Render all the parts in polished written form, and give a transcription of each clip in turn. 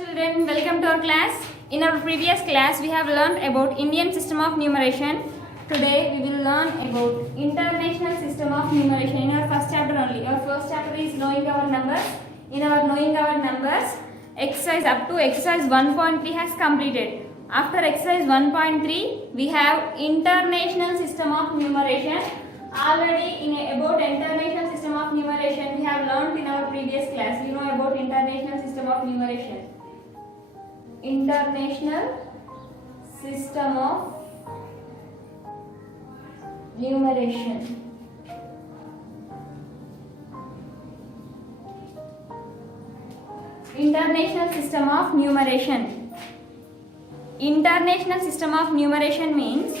children, welcome to our class. In our previous class, we have learned about Indian system of numeration. Today, we will learn about international system of numeration in our first chapter only. Our first chapter is knowing our numbers. In our knowing our numbers, exercise up to exercise 1.3 has completed. After exercise 1.3, we have international system of numeration. Already about international system of numeration we have learned in our previous class. You know about international system of numeration. International system of numeration. International system of numeration. International system of numeration means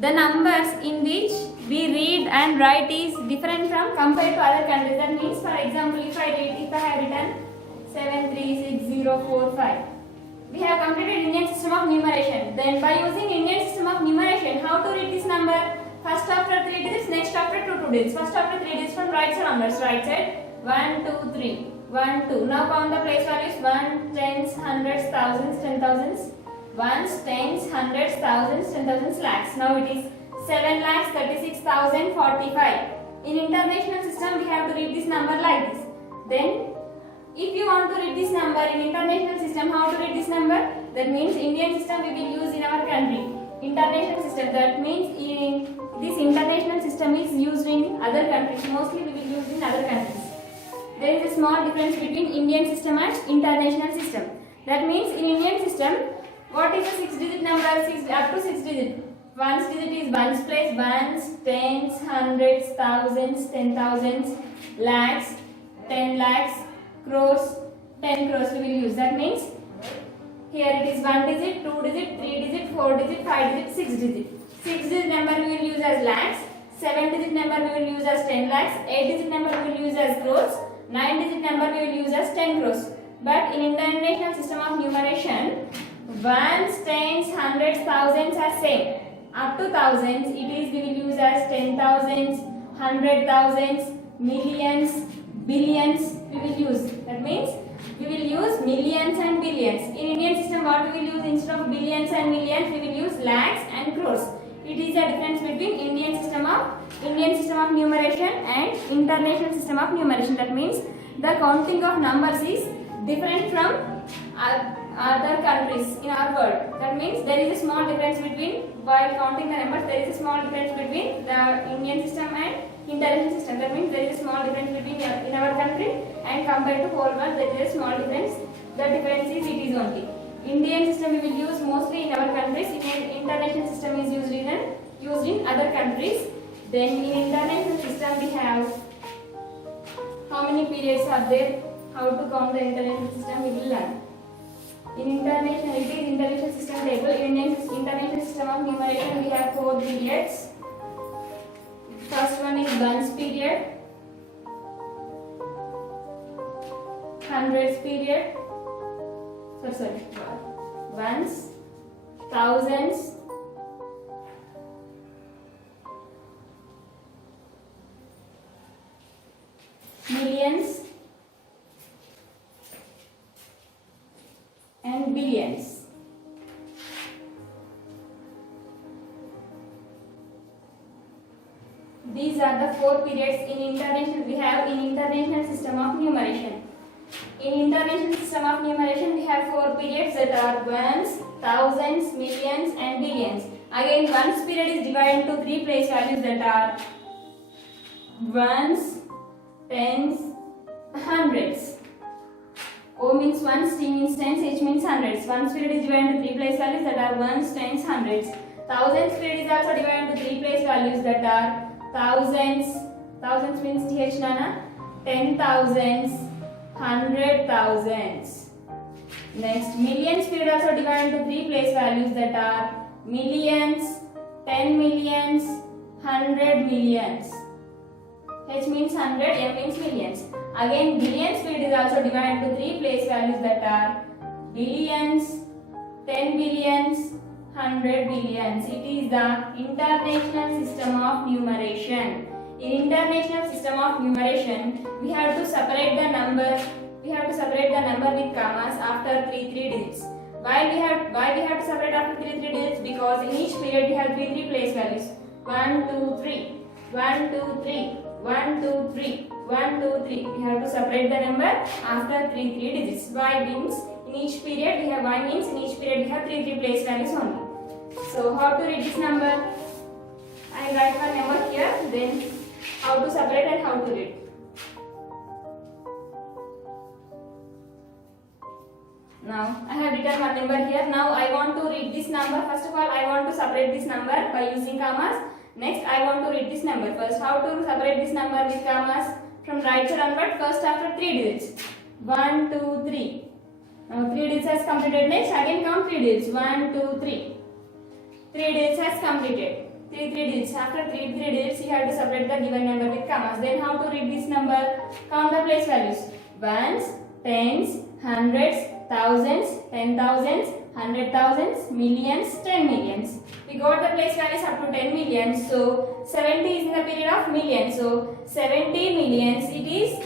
the numbers in which we read and write is different from compared to other countries. That means, for example, if I have written 736045, we have completed Indian system of numeration. Then by using Indian system of numeration, how to read this number? First after 3 digits, next after 2 digits. First after 3 digits from right side numbers. Right side 1, 2, 3. 1, 2. Now count the place values 1, tens, hundreds, thousands, 10,000s. Ones, tens, hundreds, thousands, 10,000s, lakhs. Now it is 7,36,045. In international system, we have to read this number like this. Then, if you want to read this number in international system, how to read this number? That means Indian system we will use in our country. International system, that means in this international system is used in other countries. Mostly we will use in other countries. There is a small difference between Indian system and international system. That means in Indian system, what is a 6-digit number? Up to 6 digit. Ones digit is ones place, ones, tens, hundreds, thousands, 10,000s, lakhs, 10 lakhs, crores, 10 crores we will use. That means here it is 1 digit, 2 digit, 3 digit, 4 digit, 5 digit, 6 digit. 6 digit number we will use as lakhs, 7 digit number we will use as 10 lakhs, 8 digit number we will use as crores, 9 digit number we will use as 10 crores. But in international system of numeration, ones, tens, hundreds, thousands are same. Up to thousands, it is we will use as 10,000s, 100,000s, millions, billions we will use. That means we will use millions and billions. In Indian system, what we will use instead of billions and millions, we will use lakhs and crores. It is a difference between Indian system of numeration and international system of numeration. That means the counting of numbers is different from other countries in our world. That means there is a small difference between, while counting the numbers, there is a small difference between the Indian system and international system. That means there is a small difference between in our country and compared to whole world, there is a small difference. The difference is it is only. Indian system we will use mostly in our countries. International system is used in other countries. Then in international system we have how many periods are there? How to count the international system we will learn. In international system table. In international system of numeration we have 4 periods. First one is ones period, hundreds period, ones, thousands, millions and billions. These are the 4 periods in international system of numeration. In international system of numeration we have 4 periods that are ones, thousands, millions and billions. Again, ones period is divided into 3 place values that are ones, tens, hundreds. O means ones, T means tens, H means hundreds. Ones period is divided into 3 place values that are ones, tens, hundreds. Thousands period is also divided into 3 place values that are thousands. Thousands means TH Nana. 10,000s, 100,000s. Next, millions period also divided into 3 place values that are millions, 10 millions, 100 millions. H means 100, M means millions. Again, billions period is also divided into 3 place values that are billions, 10 billions, 100 billions. It is the international system of numeration. In international system of numeration, we have to separate the number we have to separate the number with commas after three digits. Why we have to separate after three digits? Because in each period we have three place values. 1, 2, 3, 1, 2, 3, 1, 2, 3, 1, 2, 3. We have to separate the number after three digits. Why means in each period we have three place values only. So how to read this number? I write one number here, then how to separate and how to read. Now I have written one number here. Now I want to read this number. First of all, I want to separate this number by using commas. Next, I want to read this number. First, how to separate this number with commas? From right side onward, first after three digits. 1, 2, 3. Now 3 digits has completed. Next, again count 3 digits. 1, 2, 3. 3 digits has completed. 3 digits. After 3 digits, you have to separate the given number with commas. Then how to read this number? Count the place values. Ones, tens, hundreds, thousands, 10,000s, 100,000s, millions, 10 millions. We got the place values up to 10 million. So 70 is in the period of millions. So 70 millions it is.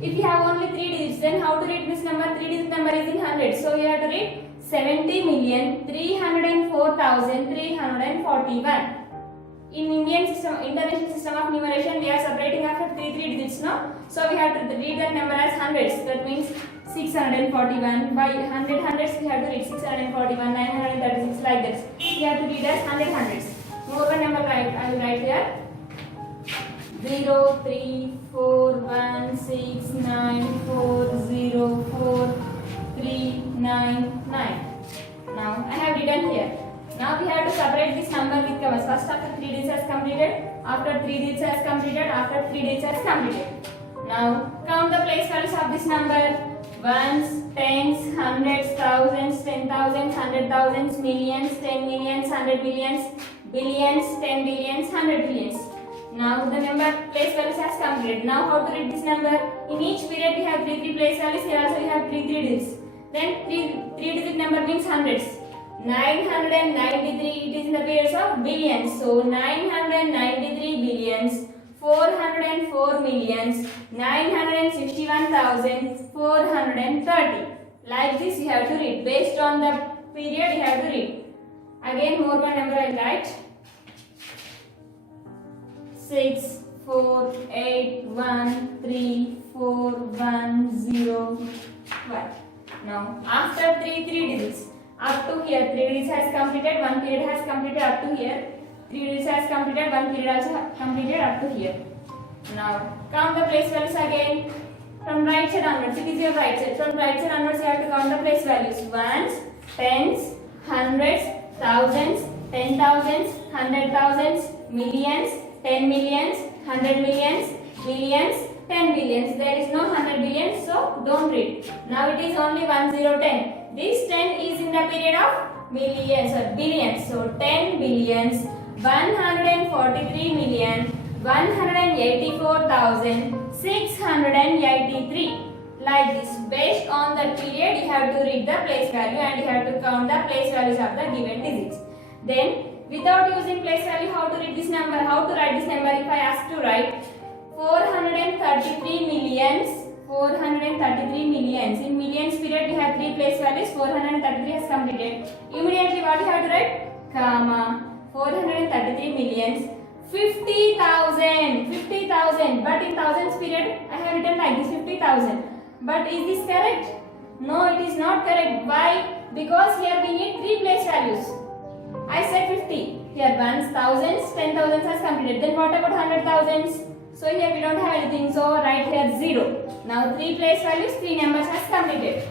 If you have only 3 digits, then how to read this number? 3 digit number is in hundreds. So you have to read 70,304,341. In international system of numeration, we are separating after three digits, no? So we have to read that number as hundreds. That means 641. By 100 hundreds, we have to read 641, 936 like this. We have to read as 100 hundreds. More one number I will write here. 0, 3, 4, 1, 6, 9, 4, 0, 4, 3, 9, 9. Now I have written here. Now we have to separate this number with commas. First after 3 digits has completed, after 3 digits has completed, after 3 digits has completed. Now count the place values of this number. Ones, tens, hundreds, thousands, 10,000s, 100,000s, millions, 10 millions, 100 millions, billions, 10 billions, 100 billions. Now the number place values has completed. Now how to read this number? In each period we have three place values. Here also we have three digits. Then three digit number means hundreds. 993, it is in the periods of billions. So 993 billions, 404 millions, 961,430. Like this you have to read. Based on the period you have to read. Again more one number I write. 6, 4, 8, 1, 3, 4, 1, 0, 1. Now after three digits. Up to here, 3 digits has completed, 1 period has completed up to here. 3 digits has completed, 1 period also completed up to here. Now, count the place values again. From right side onwards, it is your right side. From right side onwards, you have to count the place values. Ones, tens, hundreds, thousands, 10,000s, 100,000s, millions, 10 millions, 100 millions, billions, 10 billions. There is no 100 billions, so don't read. Now it is only 1010. This 10 is in the period of millions or billions. So 10 billions, 143 million, 184,683. Like this. Based on the period, you have to read the place value and you have to count the place values of the given digits. Then, without using place value, how to read this number? How to write this number? If I ask to write 433 millions. In millions period we have three place values. 433 has completed. Immediately what you have to write? Comma 433 millions 50,000. But in thousands period I have written like this 50,000. But is this correct? No, it is not correct. Why? Because here we need three place values. I said 50. Here ones, thousands, 10,000s has completed. Then what about 100,000s? So here we don't have anything, so write here 0. Now 3 place values, 3 numbers has completed.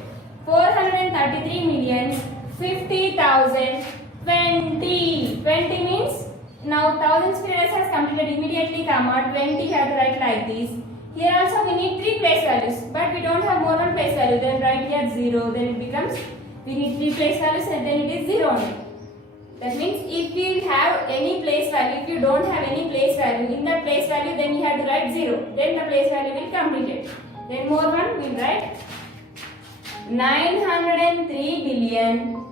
433 millions, 50,000, 20. 20 means, now thousands period has completed immediately, comma, 20 you have to write like this. Here also we need 3 place values, but we don't have more than place value, then write here 0, then it becomes, we need 3 place values and then it is 0 only. That means if you have any place value, if you don't have any place value, in that place value then you have to write 0. Then the place value will complete it. Then more one we will write 903 billion.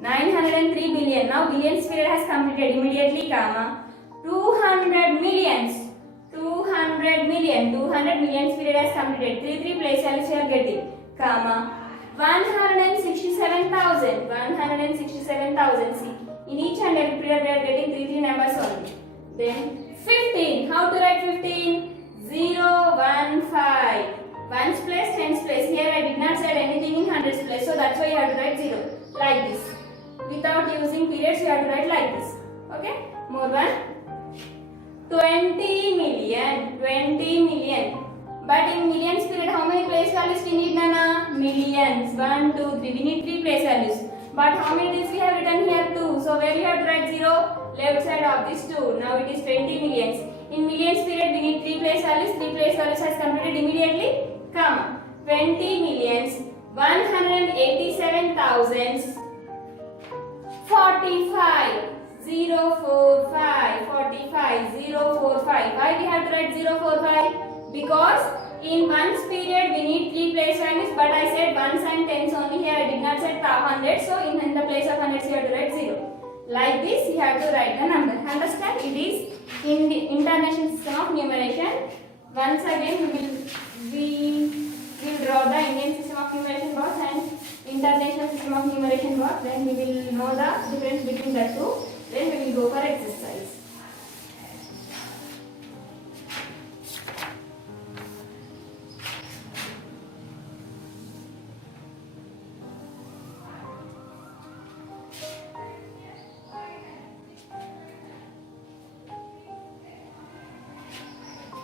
903 billion. Now billions period has completed immediately, comma 200 millions. 200 200 million. 200 millions period has completed. 3 place values you are getting. Comma. 167,000. 167,000. See, in each and every period we are getting 3 numbers only. Then 15. How to write 15? 0, 1, 5. Ones place, tens place. Here I did not set anything in hundreds place, so that's why you have to write 0 like this. Without using periods, you have to write like this. Okay? More one. 20 million. 20 million. But in millions period, how many place values we need, Nana? Millions. 1, 2, 3. We need 3 place values. But how many digits we have written here? 2. So where you have to write 0? Left side of this 2. Now it is 20 millions. In millions period, we need 3 place values. 3 place values has completed immediately. Come. 20 millions. 187,000. 45. 045. 45. 045. Why we have to write 045? Because in ones period we need 3 place values, but I said ones and tens only. Here I did not set 100, so in the place of hundreds you have to write 0. Like this you have to write the number. Understand? It is in the international system of numeration. Once again we will draw the Indian system of numeration box and international system of numeration box. Then we will know the difference between the two. Then we will go for exercise.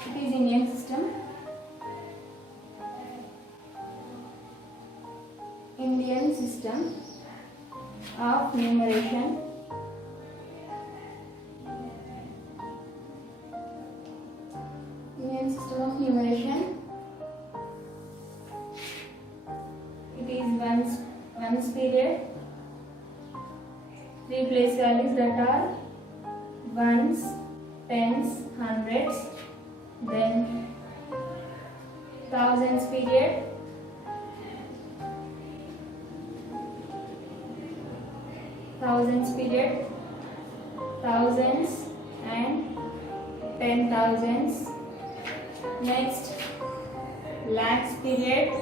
It is Indian system. Indian system of numeration. Indian system of numeration. It is ones period. 3 place values that are ones, tens, hundreds. Then thousands period. Thousands period. Thousands and 10,000s. Next, lakhs period.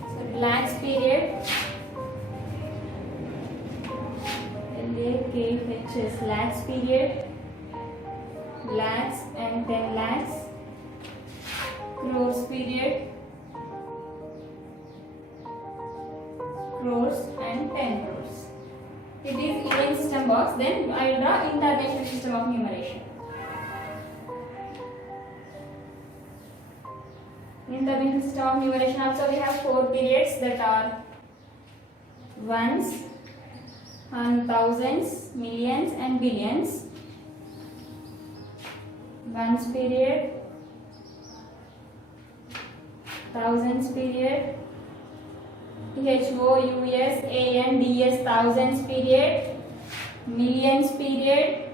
So lakhs period. LAKHS lakhs period. Lakhs and 10 lakhs. Crores period. Crores and 10 crores. It is Indian system box. Then I will draw international system of numeration. International system of numeration also we have 4 periods that are ones, thousands, millions and billions. Ones period, thousands period, THOUSANDS thousands period, millions period,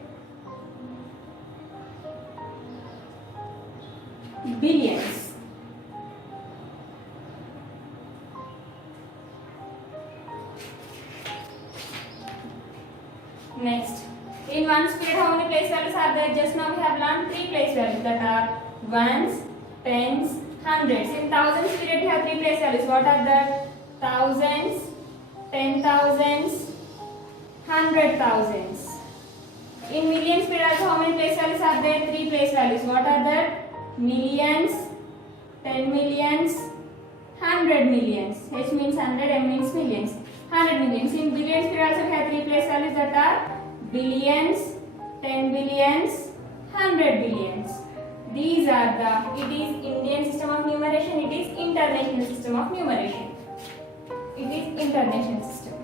billions. Next, in ones period how many place values are there? Just now we have learned 3 place values that are ones, tens, hundreds. In thousands period we have 3 place values. What are the? Thousands, 10,000s, 100,000s. In millions period also how many place values are there? 3 place values. What are that? Millions, 10 millions, 100 millions. H means 100, M means millions. 100 millions. In billions period also we have 3 place values that are billions, 10 billions, 100 billions. These are the, it is Indian system of numeration, it is international system of numeration. It is international system.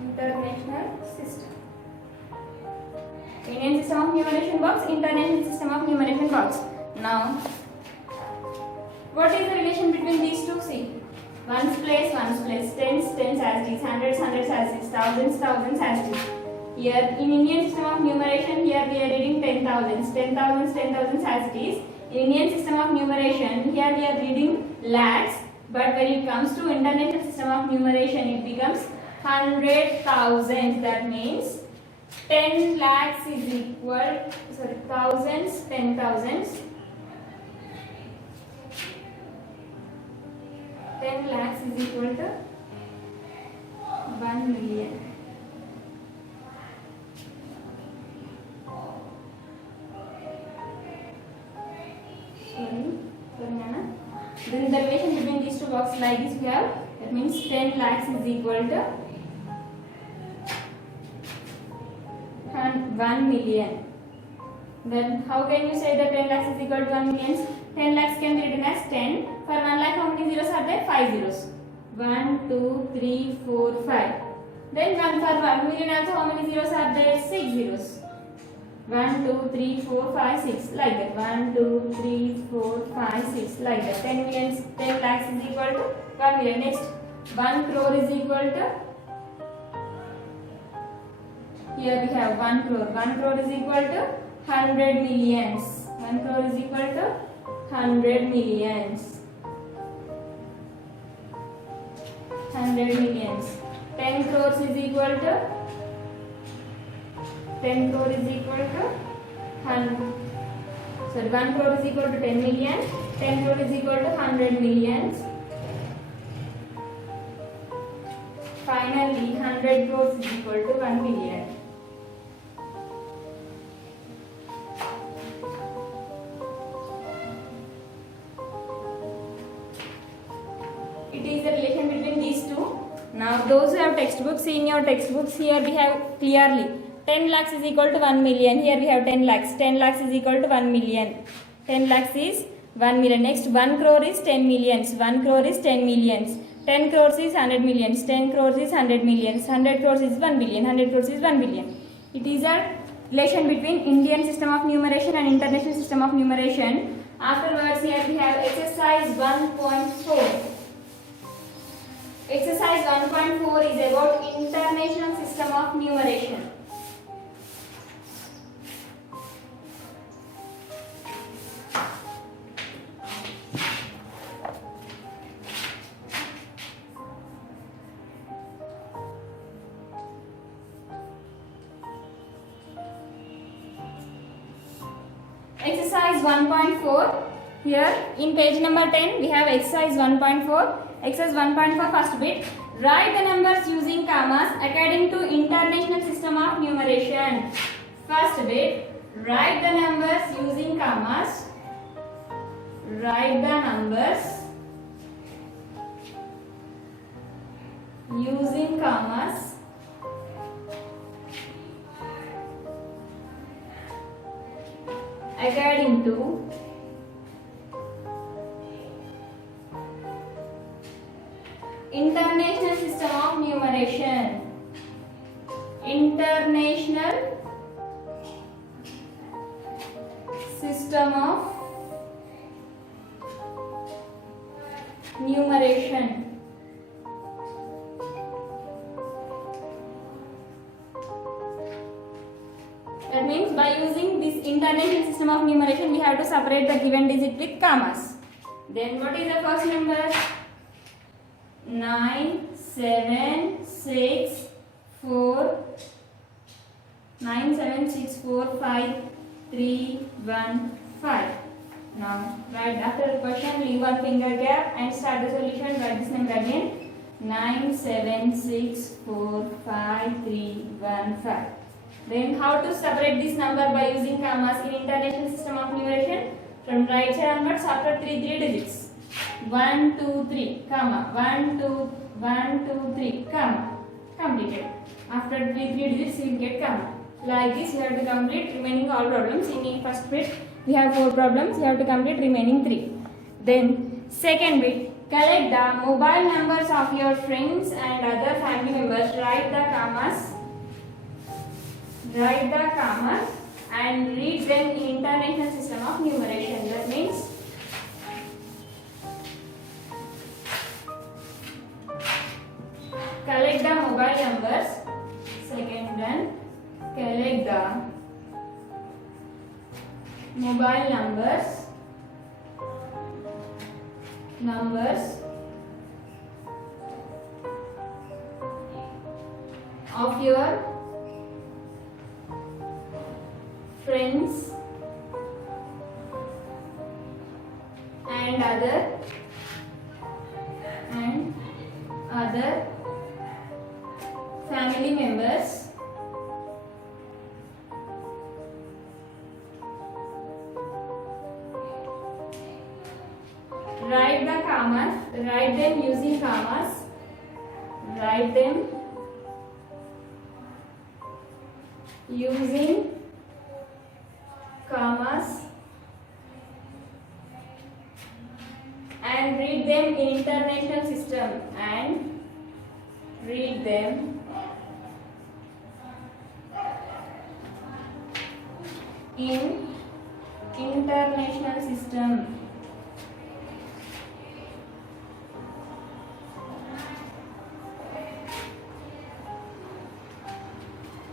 International system. Indian system of numeration box, international system of numeration box. Now, what is the relation between these two? See, ones place, tens, tens as it is, hundreds, hundreds as it is, thousands, thousands as it is. Here in Indian system of numeration, here we are reading 10,000s, 10,000s, 10,000s as it is. In Indian system of numeration, here we are reading lakhs. But when it comes to international system of numeration, it becomes 100,000. That means 10 lakhs is equal, thousands, 10,000s. 10 lakhs is equal to 1 million. Then the relation between these two boxes like this we have, that means 10 lakhs is equal to 1 million. Then how can you say that 10 lakhs is equal to 1 million? 10 lakhs can be written as 10. For 1 lakh how many zeros are there? 5 zeros. 1, 2, 3, 4, 5. Then for 1 million also how many zeros are there? 6 zeros. 1, 2, 3, 4, 5, 6 like that. 1, 2, 3, 4, 5, 6 like that. 10 lakhs is equal to 1 million. Next, 1 crore is equal to, here we have 1 crore. 1 crore is equal to 100 millions. 1 crore is equal to 100 millions. 100 millions. 10 crores is equal to 10 crore is equal to 1 crore is equal to 10 million. 10 crore is equal to 100 millions. Finally, 100 crores is equal to 1 million. It is the relation between these two. Now, those who have textbooks, see in your textbooks, here we have clearly 10 lakhs is equal to 1 million. Here we have 10 lakhs. 10 lakhs is equal to 1 million. 10 lakhs is 1 million. Next, 1 crore is 10 millions. 1 crore is 10 millions. 10 crores is 100 millions. 10 crores is 100 millions. 100 crores is 1 billion. 100 crores is 1 billion. It is a relation between Indian system of numeration and international system of numeration. Afterwards, here we have exercise 1.4. Exercise 1.4 is about international system of numeration. Exercise 1.4. Here in page number 10 we have exercise 1.4. Exercise 1.4 first bit. Write the numbers using commas according to international system of numeration. First bit. Write the numbers using commas. Write the numbers using commas according to international system of numeration. International system of numeration. That means by using this international system of numeration, we have to separate the given digit with commas. Then what is the first number? 9, 7, 6, 4, 9, 7, 6, 4, 5, 3, 1, 5. Now, write after the question, leave one finger gap and start the solution. Write this number again. 9, 7, 6, 4, 5, 3, 1, 5. Then how to separate this number by using commas in international system of numeration? From right side onwards, after 3 digits. 1, 2, 3, comma. 1, 2, 3, comma. Completed. After 3 digits, you will get comma. Like this, you have to complete remaining all problems. In the first bit, we have 4 problems. You have to complete remaining 3. Then, second bit, collect the mobile numbers of your friends and other family members. Write the commas. Write the commas and read them in international system of numeration. That means collect the mobile numbers. Second one, collect the mobile numbers of your friends and other family members. Write the commas, write them using commas, write them using commas and read them in international system and read them in international system.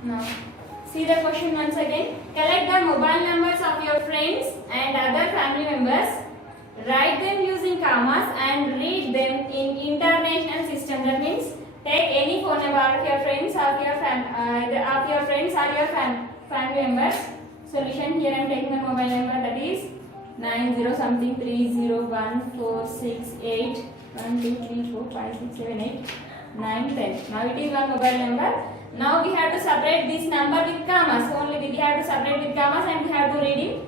Now, see the question once again. Collect the mobile numbers of your friends and other family members. Write them using commas and read them in international system. That means take any phone number of your friends or your family members. Solution here I am taking the mobile number, that is 90 something 301468 1 2 3 4 5 6 7 8 9 10. Now it is one mobile number. Now we have to separate this number with commas. Only we have to separate with commas and we have to read it.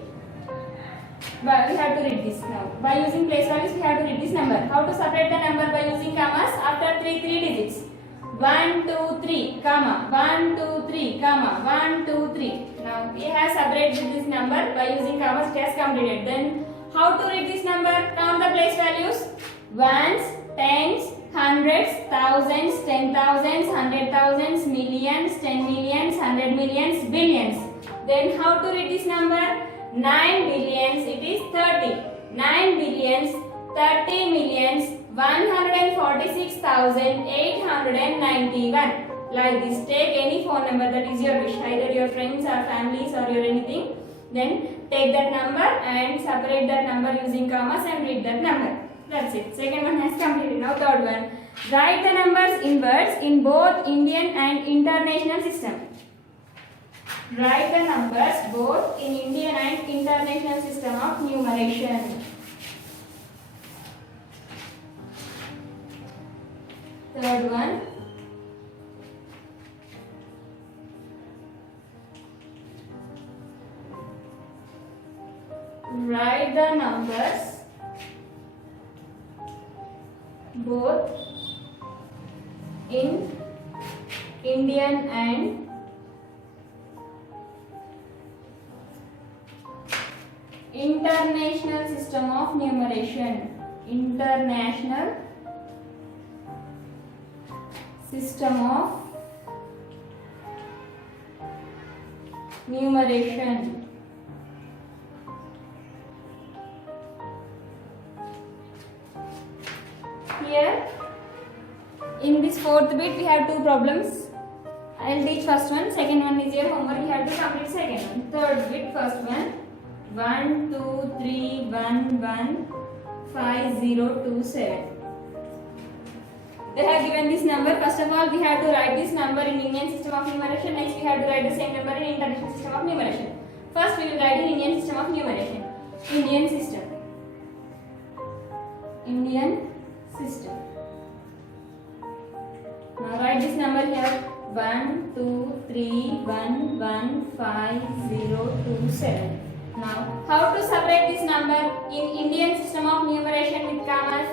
But we have to read this now. By using place values we have to read this number. How to separate the number by using commas? After three digits. 1 2 3 comma 1 2 3 comma 1 2 3. Now we have separated this number by using commas. It has completed. Then how to read this number? Count the place values. Ones, tens, hundreds, thousands, 10,000s, 100,000s, millions, 10 millions, 100 millions, billions. Then how to read this number? 9 billions, it is 30. 9 billions, 30 millions, 146,891. Like this. Take any phone number that is your wish, either your friends or families or your anything. Then take that number and separate that number using commas and read that number. That's it. Second one has completed. Now third one. Write the numbers in words in both Indian and international system. Write the numbers both in Indian and international system of numeration. Third one. Write the numbers both in Indian and international system of numeration. International system of numeration. Here in this fourth bit we have two problems. I will teach first one, second one is your homework, you have to complete second one. Third bit, first one, 1 2 3 1 1 5 0 2 7. They have given this number. First of all we have to write this number in Indian system of numeration. Next we have to write the same number in international system of numeration. First we will write in Indian system of numeration. Indian system. Now write this number here. 1 2 3 1 1 5 0 2 7. Now how to separate this number in Indian system of numeration with commas?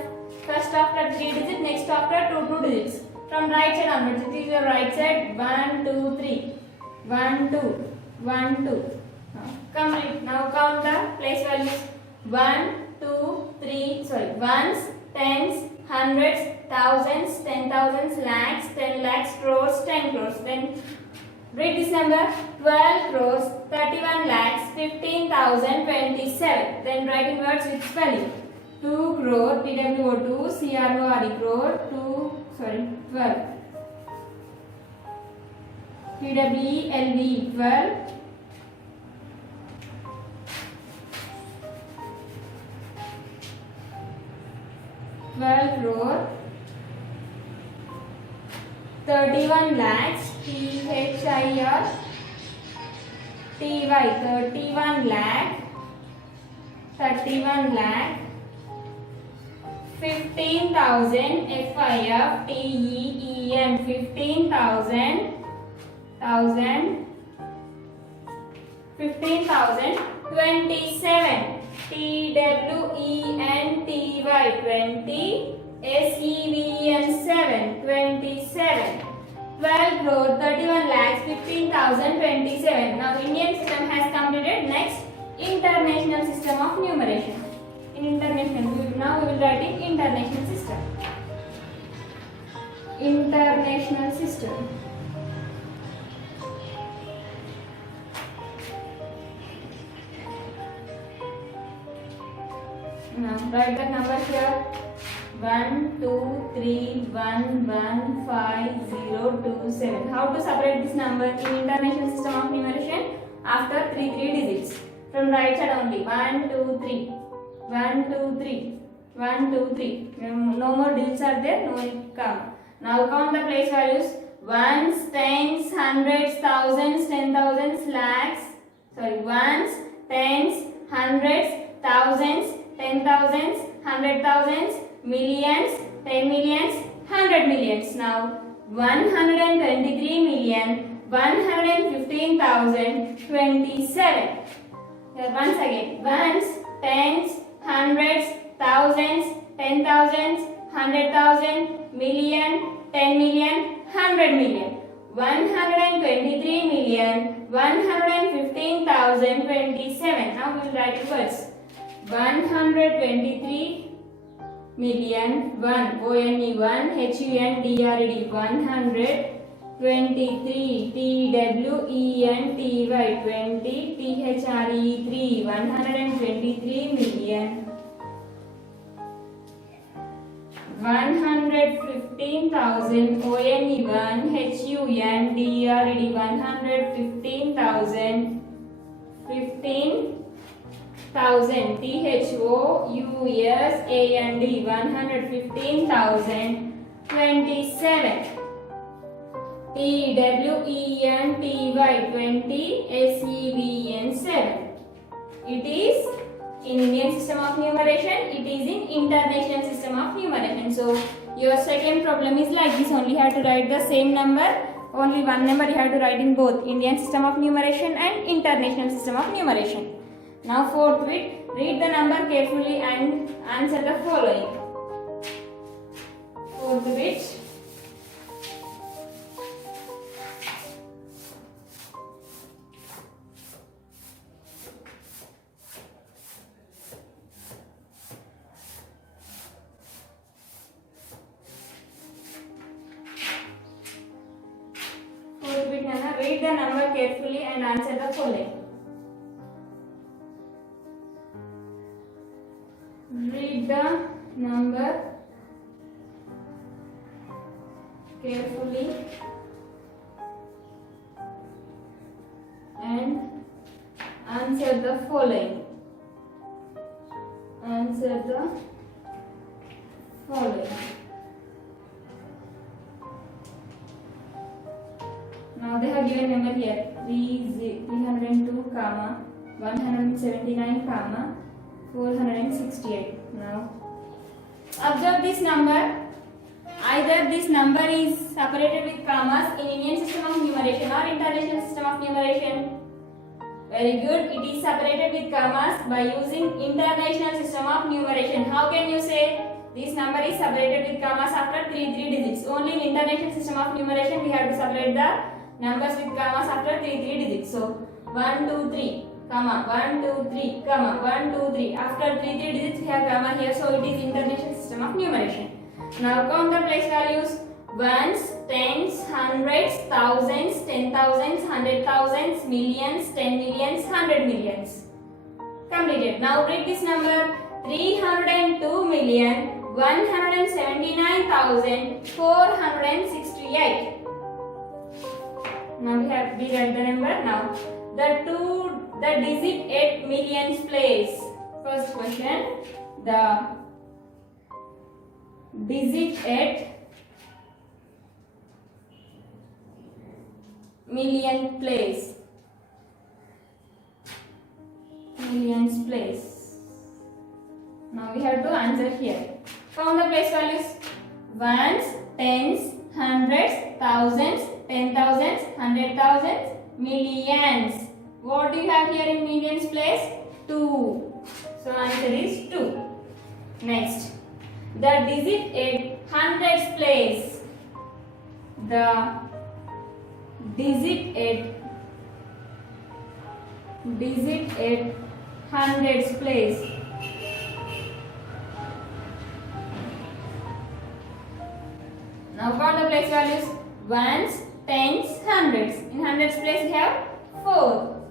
First after 3 digits, next after 2 digits. From right side onwards, it is your right side. 1 2 3 1 2 1 2. Complete. Now count the place values. 1 2 3 ones, tens, hundreds, thousands, 10,000s, lakhs, 10 lakhs, crores, 10 crores. Then read this number. 12 crores, 31 lakhs, 15,027. Then write in words with spelling. 2 crore, TWO2, CRORE crore, 12. TWELVE 12. 12 crore, 31 lakhs, THIR TY 31 lakh 15,000 FIF TEEM 15,000 27 TWENTY 20 SEVN 7 27 12 crore 31 lakhs 15,000 27. Now Indian system has completed. Next, international system of numeration. In international, now we will write in international system. International system. Now write the number here. 1 2 3 1 1 5 0 2 7. How to separate this number in international system of numeration? After 3 digits. From right side only. 1 2 3 1 2 3 1 2 3. No more digits are there. No comma. Now count the place values. Ones, tens, hundreds, thousands, 10,000s, lakhs. Sorry, ones, tens, hundreds, thousands, 10,000s, 100,000s, millions, 10 millions, 100 millions. Now 123,115,027. Here once again, ones, tens, hundreds, thousands, 10,000s, 100,000, million, 10 million, 100 million. 123,115,027. Now we will write it first. 123 million 1 ONE 1 HUNDRED 123 TWENTY 20 THRE 123 million 115,000 ONE 1 HUNDRED 115,000 15,000 THOUSAND 115,000 27 TWENTY 20 SEVN 7. It is in Indian system of numeration. It is in international system of numeration. So your second problem is like this. Only have to write the same number. Only one number you have to write in both Indian system of numeration and international system of numeration. Now fourth bit, read the number carefully and answer the following. Fourth bit. Fourth bit, read the number carefully and answer the following. Read the number carefully and answer the following. Answer the following. Now they have given number here 302, 179, 468. Now observe this number. Either this number is separated with commas in Indian system of numeration or international system of numeration. Very good. It is separated with commas by using international system of numeration. How can you say this number is separated with commas after 3 digits? Only in international system of numeration we have to separate the numbers with commas after 3 digits. So 1 2 3 comma 1 2 3 comma 1 2 3. After 3 digits we have comma here, so it is international system of numeration. Now count the place values. Ones, tens, hundreds, thousands, 10,000s, 100,000s, millions, 10 millions, 100 millions. Completed. Now read this number. 302,179,468. Now we write the number. Now the digit at millions place. First question, the digit at million place. Millions place. Now we have to answer here. Count the place values. Ones, tens, hundreds, thousands, 10,000s, 100,000s, millions. What do you have here in millions place? 2. So answer is 2. Next, the digit at hundreds place. The digit at hundreds place. Now count the place values. Ones, tens, hundreds. In hundreds place we have 4.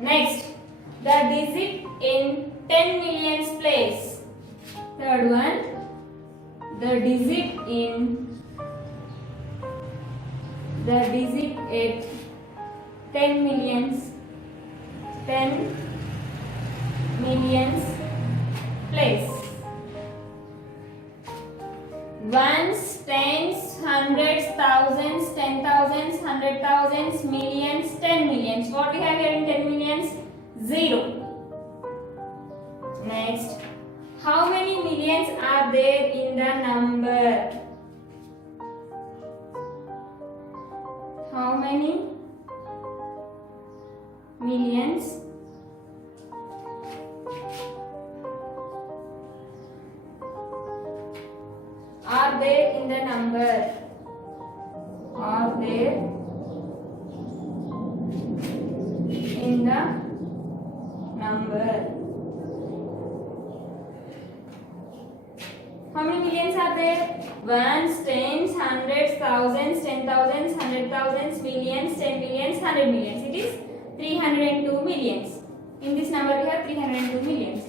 Next, the digit in 10 millions place. Third one, the digit at 10 millions place. Ones, tens, hundreds, thousands, 10,000s, 100,000s, millions, 10 millions. What we have here in 10 millions? 0. Next, how many millions are there in the number? How many millions are there in the number? Are there in the number? How many millions are there? Ones, tens, hundreds, thousands, 10,000s, 100,000s, millions, 10 millions, 100 millions. It is 302 millions. In this number we have 302 millions.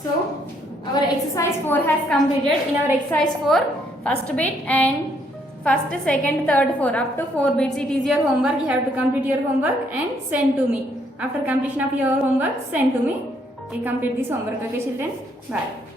So our exercise 4 has completed. In our exercise 4, first bit and first, second, third, 4 up to 4 bits. It is your homework. You have to complete your homework and send to me. After completion of your homework, send to me. You complete this homework. Okay, children. Bye.